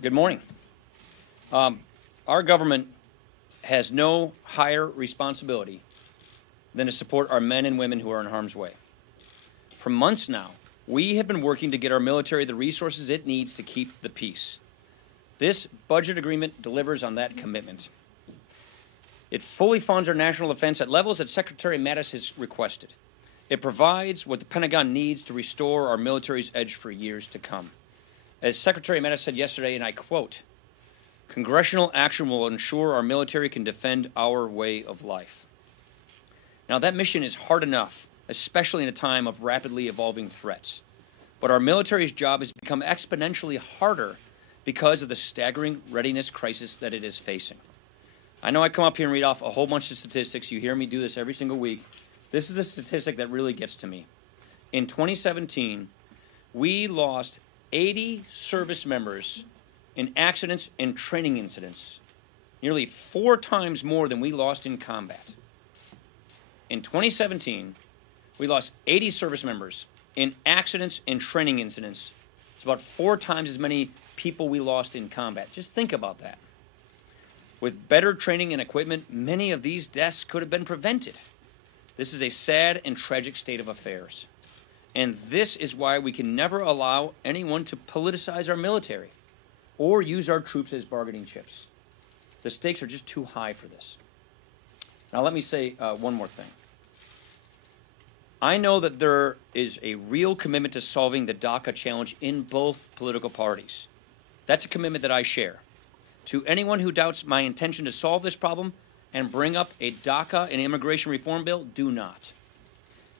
Good morning. Our government has no higher responsibility than to support our men and women who are in harm's way. For months now, we have been working to get our military the resources it needs to keep the peace. This budget agreement delivers on that commitment. It fully funds our national defense at levels that Secretary Mattis has requested. It provides what the Pentagon needs to restore our military's edge for years to come. As Secretary Mattis said yesterday, and I quote, "Congressional action will ensure our military can defend our way of life." Now, that mission is hard enough, especially in a time of rapidly evolving threats. But our military's job has become exponentially harder because of the staggering readiness crisis that it is facing. I know I come up here and read off a whole bunch of statistics. You hear me do this every single week. This is the statistic that really gets to me. In 2017, we lost 80 service members in accidents and training incidents, nearly 4 times more than we lost in combat. In 2017, we lost 80 service members in accidents and training incidents. It's about 4 times as many people we lost in combat. Just think about that. With better training and equipment, many of these deaths could have been prevented. This is a sad and tragic state of affairs. And this is why we can never allow anyone to politicize our military or use our troops as bargaining chips. The stakes are just too high for this. Now, let me say one more thing. I know that there is a real commitment to solving the DACA challenge in both political parties. That's a commitment that I share. To anyone who doubts my intention to solve this problem and bring up a DACA and immigration reform bill, do not.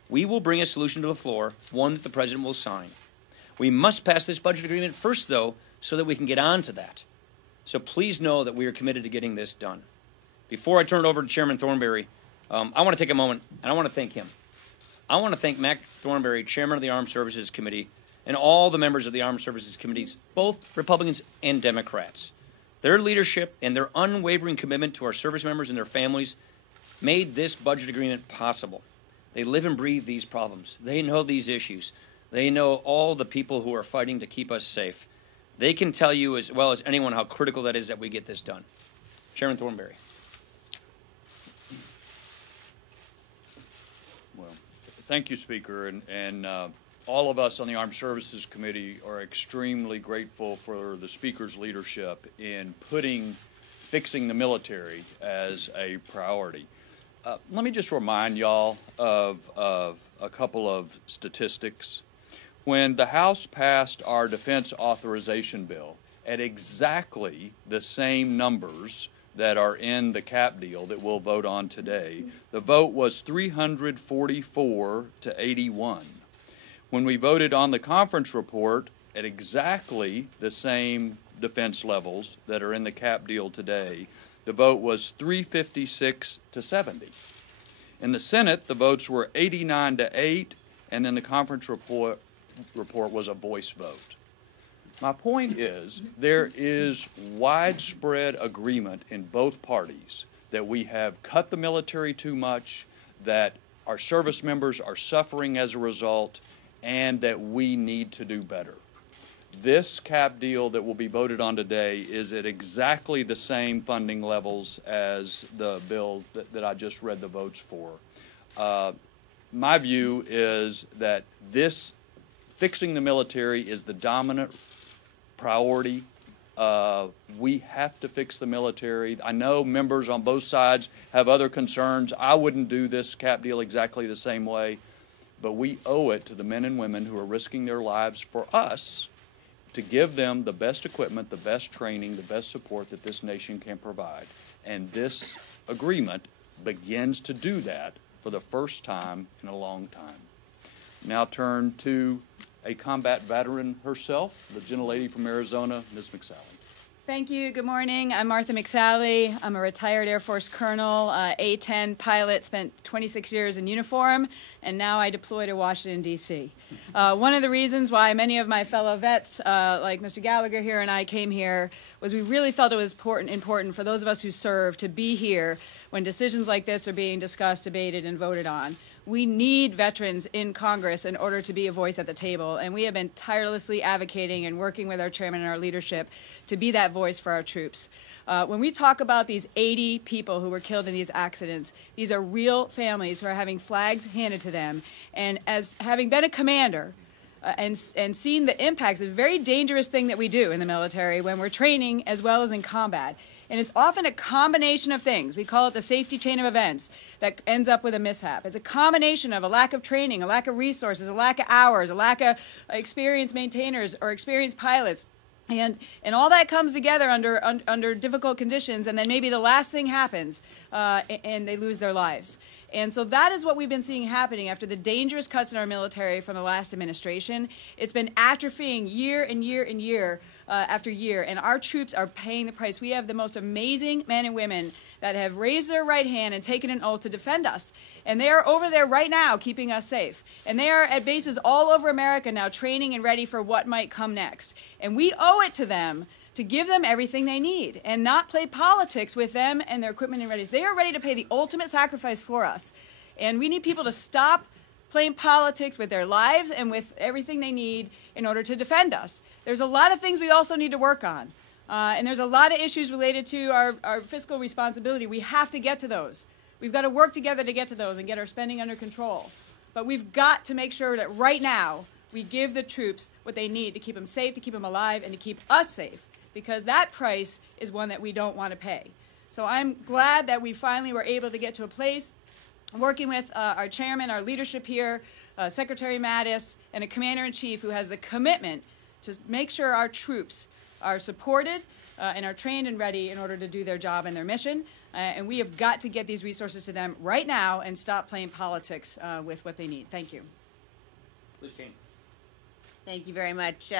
We will bring a solution to the floor, one that the President will sign. We must pass this budget agreement first, though, so that we can get on to that. So please know that we are committed to getting this done. Before I turn it over to Chairman Thornberry, I want to take a moment, and I want to thank him. I want to thank Mac Thornberry, Chairman of the Armed Services Committee, and all the members of the Armed Services Committees, both Republicans and Democrats. Their leadership and their unwavering commitment to our service members and their families made this budget agreement possible. They live and breathe these problems. They know these issues. They know all the people who are fighting to keep us safe. They can tell you as well as anyone how critical that is that we get this done. Chairman Thornberry. Well, thank you, Speaker, and all of us on the Armed Services Committee are extremely grateful for the Speaker's leadership in putting fixing the military as a priority. Let me just remind y'all of a couple of statistics. When the House passed our defense authorization bill at exactly the same numbers that are in the cap deal that we'll vote on today, the vote was 344 to 81. When we voted on the conference report at exactly the same defense levels that are in the cap deal today, the vote was 356 to 70. In the Senate, the votes were 89 to 8, and then the conference report was a voice vote. My point is, there is widespread agreement in both parties that we have cut the military too much, that our service members are suffering as a result, and that we need to do better. This cap deal that will be voted on today is at exactly the same funding levels as the bill that I just read the votes for. My view is that this fixing the military is the dominant priority. We have to fix the military. I know members on both sides have other concerns. I wouldn't do this cap deal exactly the same way, but we owe it to the men and women who are risking their lives for us to give them the best equipment, the best training, the best support that this nation can provide. And this agreement begins to do that for the first time in a long time. Now turn to a combat veteran herself, the gentlelady from Arizona, Ms. McSally. Thank you. Good morning. I'm Martha McSally. I'm a retired Air Force colonel, A-10 pilot, spent 26 years in uniform, and now I deploy to Washington, D.C. One of the reasons why many of my fellow vets, like Mr. Gallagher here and I came here, was we really felt it was important for those of us who serve to be here when decisions like this are being discussed, debated, and voted on. We need veterans in Congress in order to be a voice at the table, and we have been tirelessly advocating and working with our chairman and our leadership to be that voice for our troops. When we talk about these 80 people who were killed in these accidents, these are real families who are having flags handed to them, and as having been a commander, and seeing the impacts, a very dangerous thing that we do in the military when we're training as well as in combat. And it's often a combination of things. We call it the safety chain of events that ends up with a mishap. It's a combination of a lack of training, a lack of resources, a lack of hours, a lack of experienced maintainers or experienced pilots. And all that comes together under difficult conditions, and then maybe the last thing happens and they lose their lives. And so that is what we've been seeing happening after the dangerous cuts in our military from the last administration. It's been atrophying year and year and year after year, and our troops are paying the price. We have the most amazing men and women that have raised their right hand and taken an oath to defend us. And they are over there right now keeping us safe. And they are at bases all over America now training and ready for what might come next. And we owe it to them to give them everything they need and not play politics with them and their equipment and readiness. They are ready to pay the ultimate sacrifice for us. And we need people to stop playing politics with their lives and with everything they need in order to defend us. There's a lot of things we also need to work on. And there's a lot of issues related to our fiscal responsibility. We have to get to those. We've got to work together to get to those and get our spending under control. But we've got to make sure that right now we give the troops what they need to keep them safe, to keep them alive, and to keep us safe, because that price is one that we don't want to pay. So I'm glad that we finally were able to get to a place working with our chairman, our leadership here, Secretary Mattis, and a commander-in-chief who has the commitment to make sure our troops are supported and are trained and ready in order to do their job and their mission. And we have got to get these resources to them right now and stop playing politics with what they need. Thank you. Liz Cheney. Thank you very much.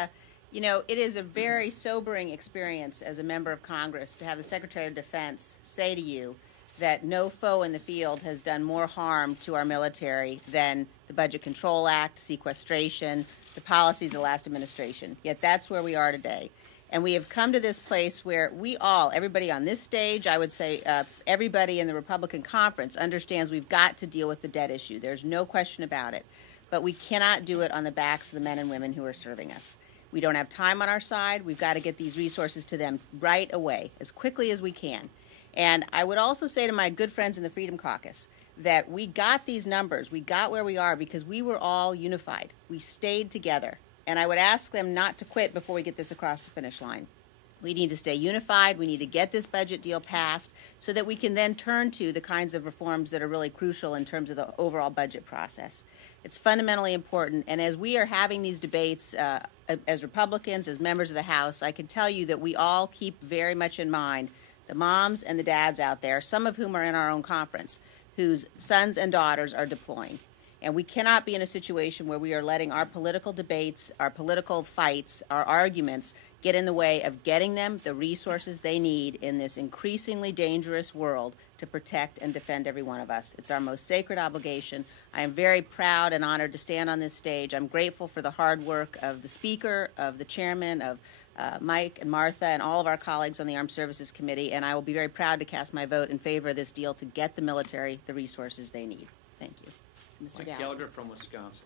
You know, it is a very sobering experience as a member of Congress to have the Secretary of Defense say to you that no foe in the field has done more harm to our military than the Budget Control Act, sequestration, the policies of the last administration. Yet that's where we are today. And we have come to this place where we all, everybody on this stage, I would say everybody in the Republican conference understands we've got to deal with the debt issue. There's no question about it. But we cannot do it on the backs of the men and women who are serving us. We don't have time on our side. We've got to get these resources to them right away, as quickly as we can. And I would also say to my good friends in the Freedom Caucus that we got these numbers, we got where we are because we were all unified. We stayed together. And I would ask them not to quit before we get this across the finish line. We need to stay unified. We need to get this budget deal passed so that we can then turn to the kinds of reforms that are really crucial in terms of the overall budget process. It's fundamentally important. And as we are having these debates as Republicans, as members of the House, I can tell you that we all keep very much in mind the moms and the dads out there, some of whom are in our own conference, whose sons and daughters are deploying. And we cannot be in a situation where we are letting our political debates, our political fights, our arguments get in the way of getting them the resources they need in this increasingly dangerous world to protect and defend every one of us. It's our most sacred obligation. I am very proud and honored to stand on this stage. I'm grateful for the hard work of the Speaker, of the Chairman, of Mike and Martha and all of our colleagues on the Armed Services Committee, and I will be very proud to cast my vote in favor of this deal to get the military the resources they need. Thank you. Mr. Mike Gallagher from Wisconsin.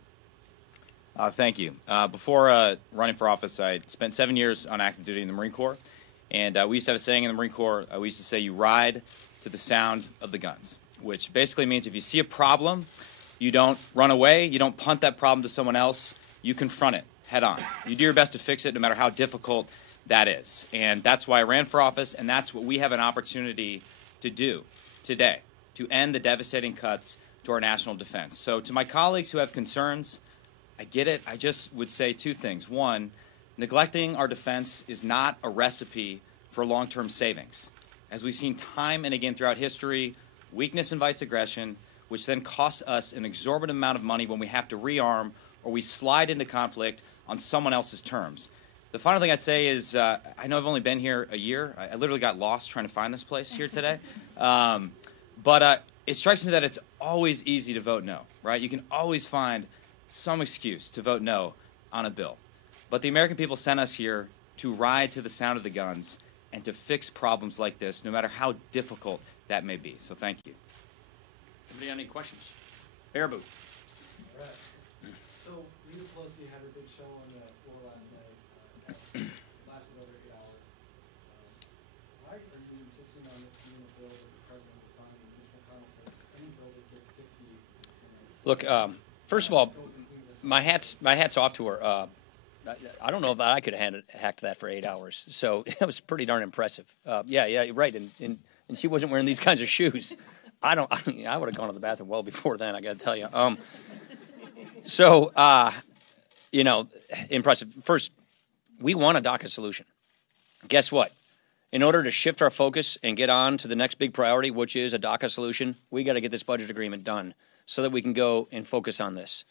Thank you. Before running for office, I spent 7 years on active duty in the Marine Corps, and we used to have a saying in the Marine Corps. We used to say, you ride to the sound of the guns, which basically means if you see a problem, you don't run away, you don't punt that problem to someone else, you confront it head on. You do your best to fix it no matter how difficult that is. And that's why I ran for office, and that's what we have an opportunity to do today, to end the devastating cuts to our national defense. So to my colleagues who have concerns, I get it. I just would say two things. One, neglecting our defense is not a recipe for long-term savings. As we've seen time and again throughout history, weakness invites aggression, which then costs us an exorbitant amount of money when we have to rearm or we slide into conflict on someone else's terms. The final thing I'd say is I know I've only been here a year. I literally got lost trying to find this place here today. But it strikes me that it's always easy to vote no, right? You can always find some excuse to vote no on a bill. But the American people sent us here to ride to the sound of the guns and to fix problems like this, no matter how difficult that may be. So thank you. Anybody have any questions? Hair booth. All right. So, Leader Pelosi had her big show on the floor last night. Lasted over 8 hours. Why are you insisting on this being a bill that the president will sign? Mitch McConnell says any bill that gets 60 is Look, first of all, my hat's off to her. I don't know if I could have hacked that for 8 hours. So it was pretty darn impressive. Yeah, right. And she wasn't wearing these kinds of shoes. I would have gone to the bathroom well before then, I got to tell you. Impressive. First, we want a DACA solution. Guess what? In order to shift our focus and get on to the next big priority, which is a DACA solution, we got to get this budget agreement done so that we can go and focus on this.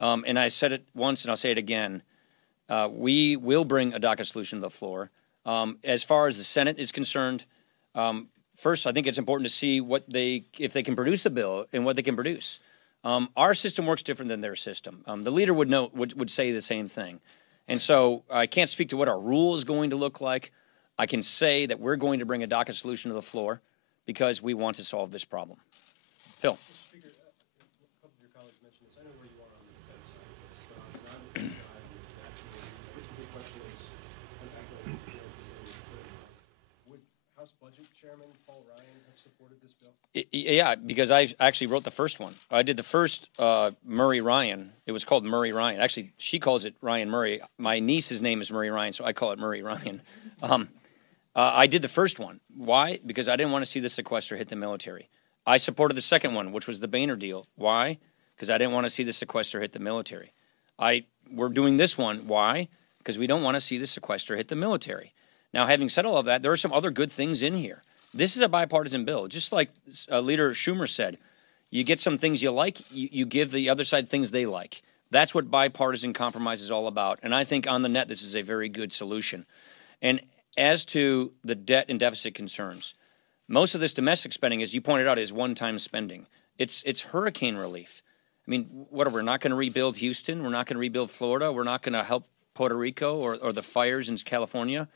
And I said it once and I'll say it again. We will bring a DACA solution to the floor. As far as the Senate is concerned, first, I think it's important to see if they can produce a bill and what they can produce. Our system works different than their system. The leader would say the same thing. And so I can't speak to what our rule is going to look like. I can say that we're going to bring a DACA solution to the floor because we want to solve this problem. Phil. Speaker, a couple of your colleagues mentioned this. I know where you are on the defense side, but on the non-defense side, I guess the big question is, would House Budget Chairman Paul Ryan have supported this bill? Yeah, because I actually wrote the first one. I did the first Murray Ryan. It was called Murray Ryan. Actually, she calls it Ryan Murray. My niece's name is Murray Ryan, so I call it Murray Ryan. I did the first one. Why? Because I didn't want to see the sequester hit the military. I supported the second one, which was the Boehner deal. Why? Because I didn't want to see the sequester hit the military. We're doing this one. Why? Because we don't want to see the sequester hit the military. Now, having said all of that, there are some other good things in here. This is a bipartisan bill. Just like Leader Schumer said, you get some things you like, you give the other side things they like. That's what bipartisan compromise is all about. And I think on the net, this is a very good solution. And as to the debt and deficit concerns, most of this domestic spending, as you pointed out, is one-time spending. It's hurricane relief. I mean, we're not going to rebuild Houston. We're not going to rebuild Florida. We're not going to help Puerto Rico or the fires in California.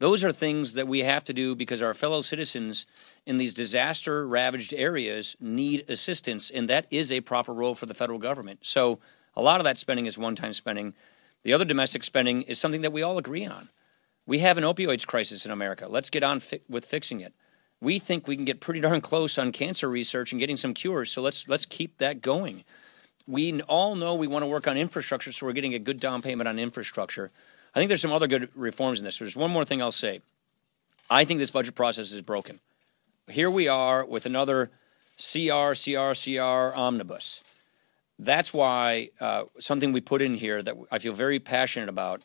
Those are things that we have to do because our fellow citizens in these disaster-ravaged areas need assistance, and that is a proper role for the federal government. So a lot of that spending is one-time spending. The other domestic spending is something that we all agree on. We have an opioids crisis in America. Let's get on with fixing it. We think we can get pretty darn close on cancer research and getting some cures, so let's keep that going. We all know we want to work on infrastructure, so we're getting a good down payment on infrastructure. I think there's some other good reforms in this. There's one more thing I'll say. I think this budget process is broken. Here we are with another CR omnibus. That's why something we put in here that I feel very passionate about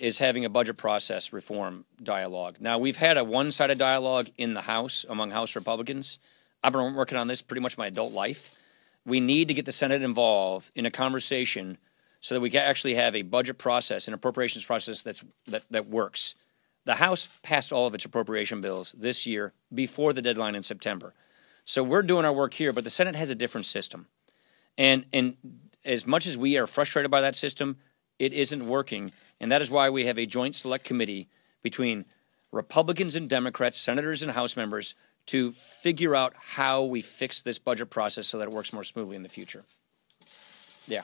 is having a budget process reform dialogue. Now, we've had a one-sided dialogue in the House among House Republicans. I've been working on this pretty much my adult life. We need to get the Senate involved in a conversation so that we can actually have a budget process, an appropriations process that works. The House passed all of its appropriation bills this year before the deadline in September. So we're doing our work here, but the Senate has a different system. And as much as we are frustrated by that system, it isn't working. And that is why we have a joint select committee between Republicans and Democrats, senators and House members, to figure out how we fix this budget process so that it works more smoothly in the future. Yeah.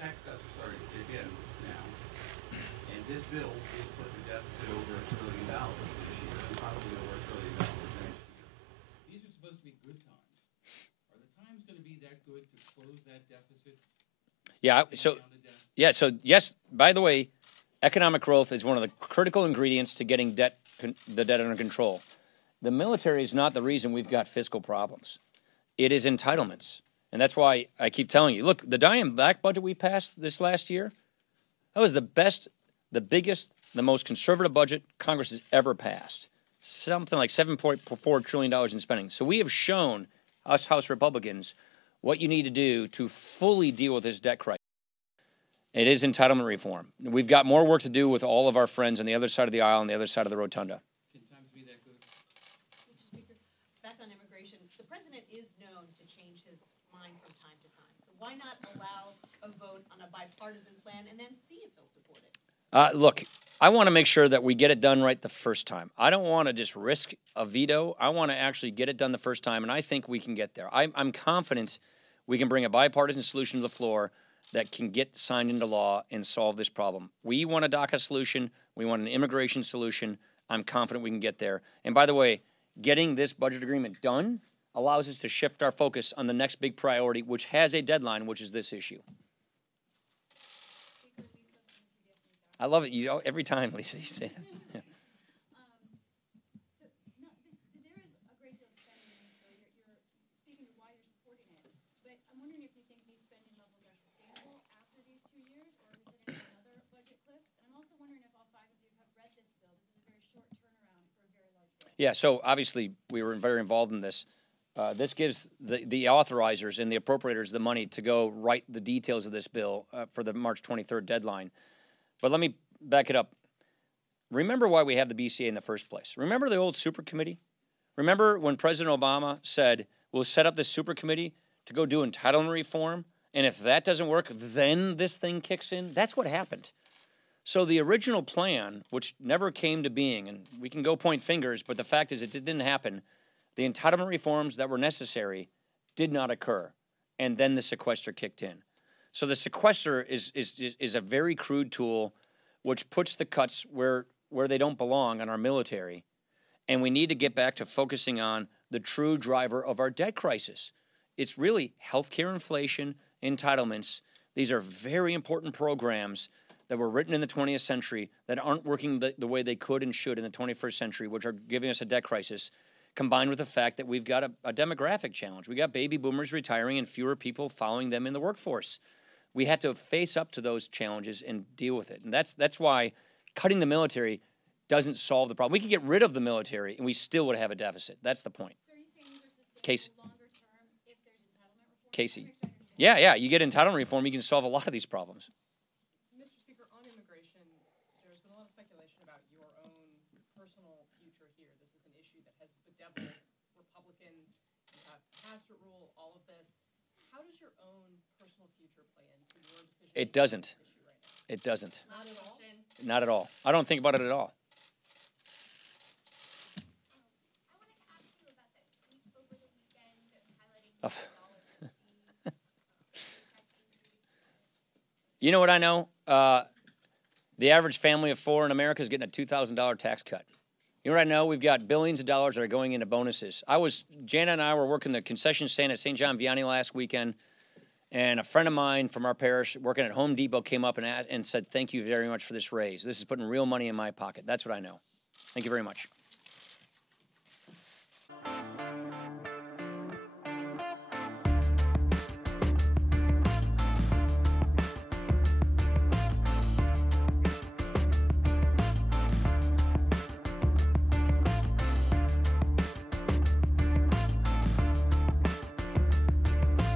Tax cuts are starting to kick in now, and this bill will put the deficit over $1 trillion this year, and probably over $1 trillion next year. These are supposed to be good times. Are the times going to be that good to close that deficit? So yes, by the way, economic growth is one of the critical ingredients to getting the debt under control. The military is not the reason we've got fiscal problems. It is entitlements. And that's why I keep telling you, look, the Diamond Back budget we passed this last year, that was the best, the biggest, the most conservative budget Congress has ever passed. Something like $7.4 trillion in spending. So we have shown, us House Republicans, what you need to do to fully deal with this debt crisis. It is entitlement reform. We've got more work to do with all of our friends on the other side of the aisle and the other side of the rotunda. Can times be that good? Mr. Speaker, back on immigration, the president is known to change his mind from time to time. So why not allow a vote on a bipartisan plan and then see if he'll support it? Look, I want to make sure that we get it done right the first time. I don't want to just risk a veto. I want to actually get it done the first time, and I think we can get there. I'm confident we can bring a bipartisan solution to the floor that can get signed into law and solve this problem. We want a DACA solution. We want an immigration solution. I'm confident we can get there. And by the way, getting this budget agreement done allows us to shift our focus on the next big priority, which has a deadline, which is this issue. I love it. You every time, Lisa, you say that. Yeah. There is a great deal of spending in this bill. You're speaking to why you're supporting it, but I'm wondering if you think these spending levels are sustainable after these 2 years, or is it in another budget cliff? And I'm also wondering if all 5 of you have read this bill. This is a very short turnaround for a very large bill. Yeah. So obviously we were very involved in this. This gives the authorizers and the appropriators the money to go write the details of this bill for the March 23rd deadline. But let me back it up. Remember why we have the BCA in the first place. Remember the old super committee? Remember when President Obama said, we'll set up this super committee to go do entitlement reform, and if that doesn't work, then this thing kicks in? That's what happened. So the original plan, which never came to being, and we can go point fingers, but the fact is it didn't happen, the entitlement reforms that were necessary did not occur, and then the sequester kicked in. So the sequester is a very crude tool which puts the cuts where they don't belong on our military. And we need to get back to focusing on the true driver of our debt crisis. It's really healthcare inflation, entitlements. These are very important programs that were written in the 20th century that aren't working the way they could and should in the 21st century, which are giving us a debt crisis, combined with the fact that we've got a demographic challenge. We got baby boomers retiring and fewer people following them in the workforce. We have to face up to those challenges and deal with it. And that's why cutting the military doesn't solve the problem. We could get rid of the military and we still would have a deficit. That's the point. So are you saying these are Casey. sustainable longer term if there's entitlement reform? Casey. Let me make sure I understand. Yeah, you get entitlement reform, you can solve a lot of these problems. Mr. Speaker, on immigration, there's been a lot of speculation about your own personal future here. This is an issue that has bedeviled Republicans. You have passport rule, all of this. How does your own personal future play into your decision? It doesn't. Issue right now? It doesn't. Not at all? Not at all. I don't think about it at all. I wanted to ask you about the tweet over the weekend highlighting Oh. $1 You know what I know? The average family of 4 in America is getting a $2,000 tax cut. You know what I know? We've got billions of dollars that are going into bonuses. Jana and I were working the concession stand at St. John Vianney last weekend, and a friend of mine from our parish working at Home Depot came up and said, thank you very much for this raise. This is putting real money in my pocket. That's what I know. Thank you very much.